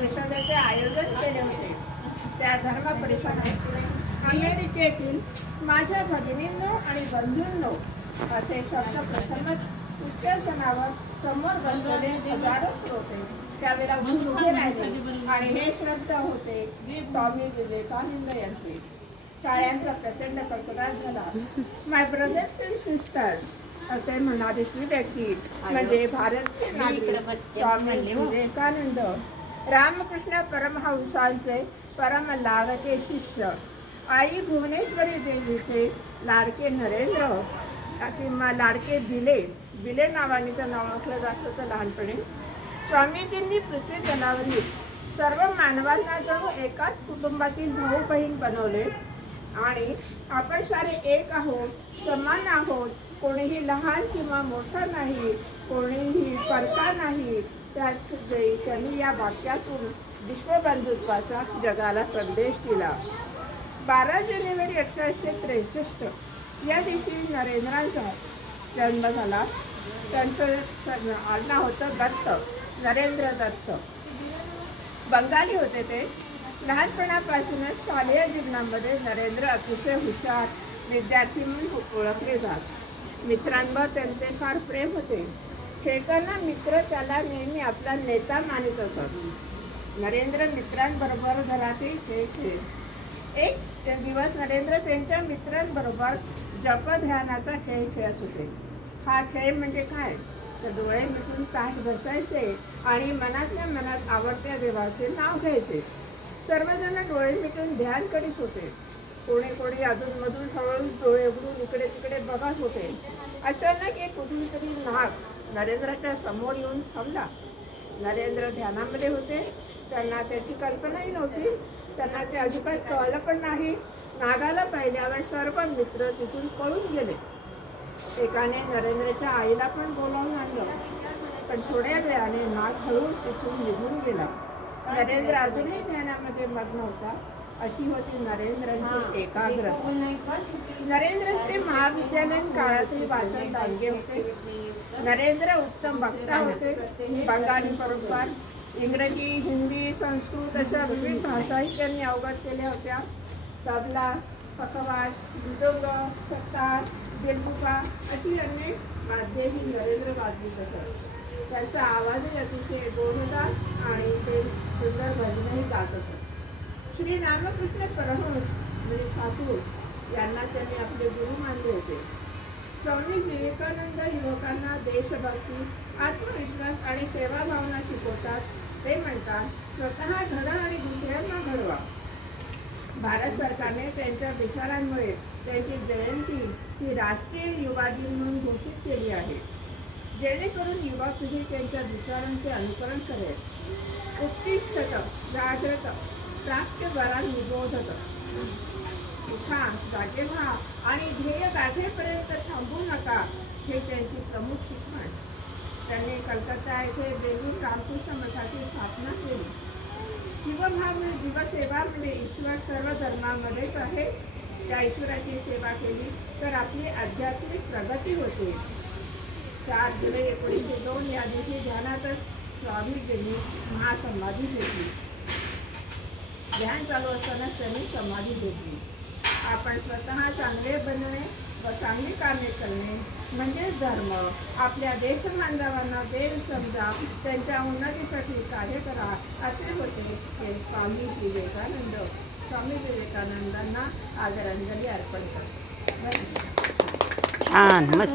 परिषदेचे आयोजन केले होते. त्या धर्म परिषदेत अमेरिकेतील माझ्या भगिनींनो आणि बंधूंनो असे शब्द प्रथमच उच्चासनावर समोर बसलेले हजारो श्रोते त्यावेळेला उभे राहिले आणि हे शब्द होते स्वामी विवेकानंद यांचे. टाळ्यांचा प्रचंड कडकडाट झाला. माय ब्रदर्स अँड सिस्टर्स असे म्हणारी ती व्यक्ती म्हणजे भारतीय नागरिक स्वामी विवेकानंद रामकृष्ण परमहंसांचे परम लाडके शिष्य आई भुवनेश्वरी देवीचे लाडके नरेंद्र किंवा लाडके बिले नावाने तर नाव ओळखलं जात होतं लहानपणी. स्वामीजींनी पृथ्वी तलावरील सर्व मानवांना जणू एकाच कुटुंबातील भाऊ बहीण बनवले आणि आपण सारे एक आहोत, समान आहोत, कोणीही लहान किंवा मोठा नाही, कोणीही परका नाही. त्याच वेळी त्यांनी या वाक्यातून विश्वबंधुत्वाचा जगाला संदेश दिला. 12 जानेवारी 1863 या दिवशी नरेंद्रांचा जन्म झाला. त्यांचं आडनाव होतं दत्त, नरेंद्र दत्त. बंगाली होते ते. लहानपणापासूनच शालेय जीवनामध्ये नरेंद्र अतिशय हुशार विद्यार्थी म्हणून ओळखले जात. मित्रांवर त्यांचे फार प्रेम होते. खेळताना मित्र त्याला नेहमी आपला नेता मानित असत. नरेंद्र मित्रांबरोबर घरातील खेळ खेळ. एक दिवस नरेंद्र त्यांच्या मित्रांबरोबर जपध्यानाचा खेळ खेळत होते. हा खेळ म्हणजे काय तर डोळे मिटून ताट बसायचे आणि मनातल्या मनात आवडत्या देवाचे नाव घ्यायचे. सर्वजण डोळे मिटून ध्यान करीत होते. कोणी अधूनमधून हळूहळू डोळे उघडून इकडे तिकडे बघत होते. अचानक एक कुठून तरी नाग नरेंद्राच्या समोर येऊन थांबला. नरेंद्र ध्यानामध्ये होते. त्यांना त्याची कल्पनाही नव्हती. त्यांना ते अजिबात कळलं पण नाही. नागाला पाहिल्यावर सर्व मित्र तिथून पळून गेले. एकाने नरेंद्रच्या आईला पण बोलावून आणलं, पण थोड्या वेळाने नाग हळूच तिथून निघून गेला. नरेंद्र अजूनही ध्यानामध्ये मग्न होता. अशी होती नरेंद्रांची एकाग्रता. नरेंद्रांचे महाविद्यालयीन काळातील वाचन दांडगे होते. नरेंद्र उत्तम वक्ता होते. बंगाली परोपकार, इंग्रजी, हिंदी, संस्कृत अशा विविध भाषाही त्यांनी अवगत केल्या होत्या. तबला, पखवाज, मृदंग, सतार, दिलबुका अशी अनेक वाद्येही नरेंद्र वाजवीत असत. त्यांचा आवाजही अतिशय गोड होता आणि ते सुंदर भजनही गात असत. श्री रामकृष्ण परमहंस म्हणजे ठाकूर यांना त्यांनी आपले गुरु मानले होते. स्वामी विवेकानंद युवकांना देशभक्ती, आत्मविश्वास आणि सेवाभावना शिकवतात. ते म्हणतात, स्वतः घडा आणि दुसऱ्यांना घडवा. भारत सरकारने त्यांच्या विचारांमुळे त्यांची जयंती ही राष्ट्रीय युवा दिन म्हणून घोषित केली आहे, जेणेकरून युवा पिढी त्यांच्या विचारांचे अनुकरण करेल. उत्तिष्ठत जागृत प्राप्य वरान निबोधत. उठा, जागे व्हा आणि ध्येय गाठेपर्यंत थांबू नका, हे त्यांची प्रमुख शिकवण. त्यांनी कलकत्ता येथे देवी रामकृष्ण मठाची स्थापना केली. जीवसेवा म्हणजे ईश्वर सर्व धर्मामध्येच आहे. त्या ईश्वराची सेवा केली तर आपली आध्यात्मिक प्रगती होते. 4 जुलै 1902 या दिवशी ध्यानातच स्वामीजींनी महासमाधी घेतली. ध्यान चालू असताना त्यांनी समाधी घेतली. आपण स्वतः चांगले बनणे व चांगली कामे करणे म्हणजे धर्म. आपल्या देशबांधवांना देव समजा, त्यांच्या उन्नतीसाठी कार्य करा, असे होते हे स्वामी विवेकानंदांना आदरांजली अर्पण करतात. छान मस्त.